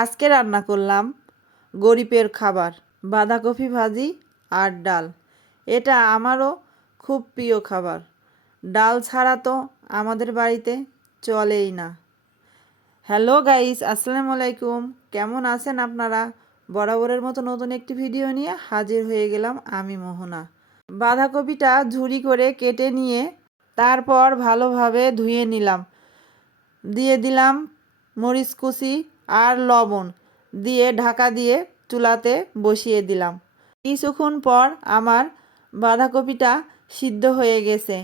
আজকে রান্না করলাম গরিবের খাবার, বাঁধাকপি ভাজি আর ডাল। এটা আমারও খুব প্রিয় খাবার। ডাল ছাড়া তো আমাদের বাড়িতে চলেই না। হ্যালো গাইস, আসসালামু আলাইকুম। কেমন আছেন আপনারা? বরাবরের মতো নতুন একটি ভিডিও নিয়ে হাজির হয়ে গেলাম আমি মোহনা। বাঁধাকপিটা ঝুরি করে কেটে নিয়ে তারপর ভালোভাবে ধুয়ে নিলাম। দিয়ে দিলাম মরিচ কুচি আর লবণ দিয়ে ঢাকা দিয়ে চুলাতে বসিয়ে দিলাম। কিছুক্ষণ পর আমার বাঁধাকপিটা সিদ্ধ হয়ে গেছে।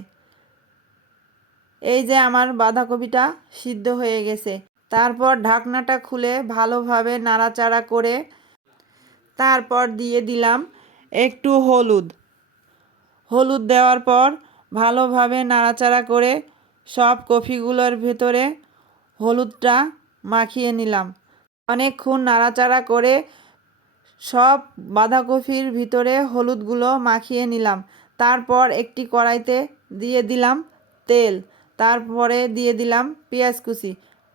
এই যে আমার বাঁধাকপিটা সিদ্ধ হয়ে গেছে। তারপর ঢাকনাটা খুলে ভালোভাবে নাড়াচাড়া করে তারপর দিয়ে দিলাম একটু হলুদ দেওয়ার পর ভালোভাবে নাড়াচাড়া করে সব কপিগুলোর ভেতরে হলুদটা মাখিয়ে নিলাম। অনেকক্ষণ নাড়াচাড়া করে সব বাঁধাকপির ভিতরে হলুদগুলো মাখিয়ে নিলাম। তারপর একটি কড়াইতে দিয়ে দিলাম তেল, তারপরে দিয়ে দিলাম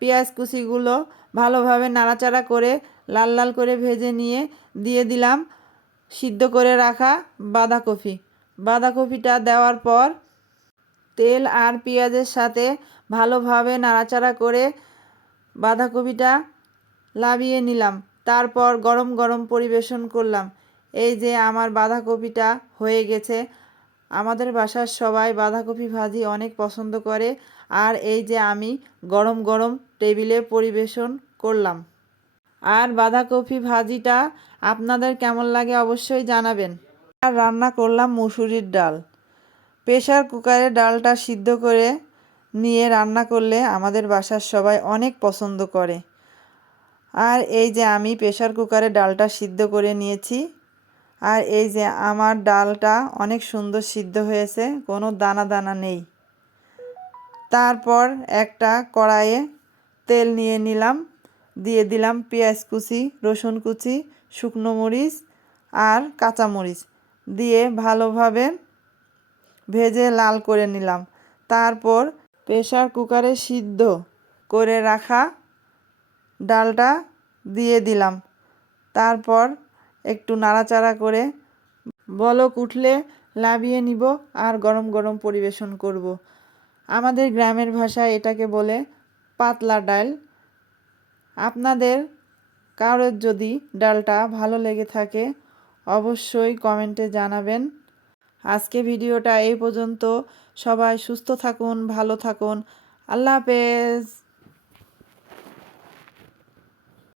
পেঁয়াজ কুচিগুলো ভালোভাবে নাড়াচাড়া করে লাল লাল করে ভেজে নিয়ে দিয়ে দিলাম সিদ্ধ করে রাখা বাঁধাকপিটা দেওয়ার পর তেল আর পেঁয়াজের সাথে ভালোভাবে নাড়াচাড়া করে বাঁধাকপিটা নামিয়ে নিলাম। তারপর গরম গরম পরিবেশন করলাম। এই যে আমার বাঁধাকপিটা হয়ে গেছে। আমাদের বাসার সবাই বাঁধাকপি ভাজি অনেক পছন্দ করে। আর এই যে আমি গরম গরম টেবিলে পরিবেশন করলাম। আর বাঁধাকপি ভাজিটা আপনাদের কেমন লাগে অবশ্যই জানাবেন। আর রান্না করলাম মুসুরির ডাল। প্রেসার কুকারে ডালটা সিদ্ধ করে নিয়ে রান্না করলে আমাদের বাসার সবাই অনেক পছন্দ করে। আর এই যে আমি প্রেসার কুকারে ডালটা সিদ্ধ করে নিয়েছি। আর এই যে আমার ডালটা অনেক সুন্দর সিদ্ধ হয়েছে, কোনো দানা দানা নেই। তারপর একটা কড়াইয়ে তেল নিয়ে নিলাম, দিয়ে দিলাম পেঁয়াজ কুচি, রসুন কুচি, শুকনো মরিচ আর কাঁচা মরিচ দিয়ে ভালোভাবে ভেজে লাল করে নিলাম। তারপর প্রেসার কুকারে সিদ্ধ করে রাখা ডালটা দিয়ে দিলাম। তারপর একটু নাড়াচাড়া করে বলক উঠলে নামিয়ে নিব আর গরম গরম পরিবেশন করব। আমাদের গ্রামের ভাষায় এটাকে বলে পাতলা ডাল। আপনাদের কারোর যদি ডালটা ভালো লেগে থাকে অবশ্যই কমেন্টে জানাবেন। আজকে ভিডিওটা এই পর্যন্ত। সবাই সুস্থ থাকুন, ভালো থাকুন। আল্লাহ হাফেজ।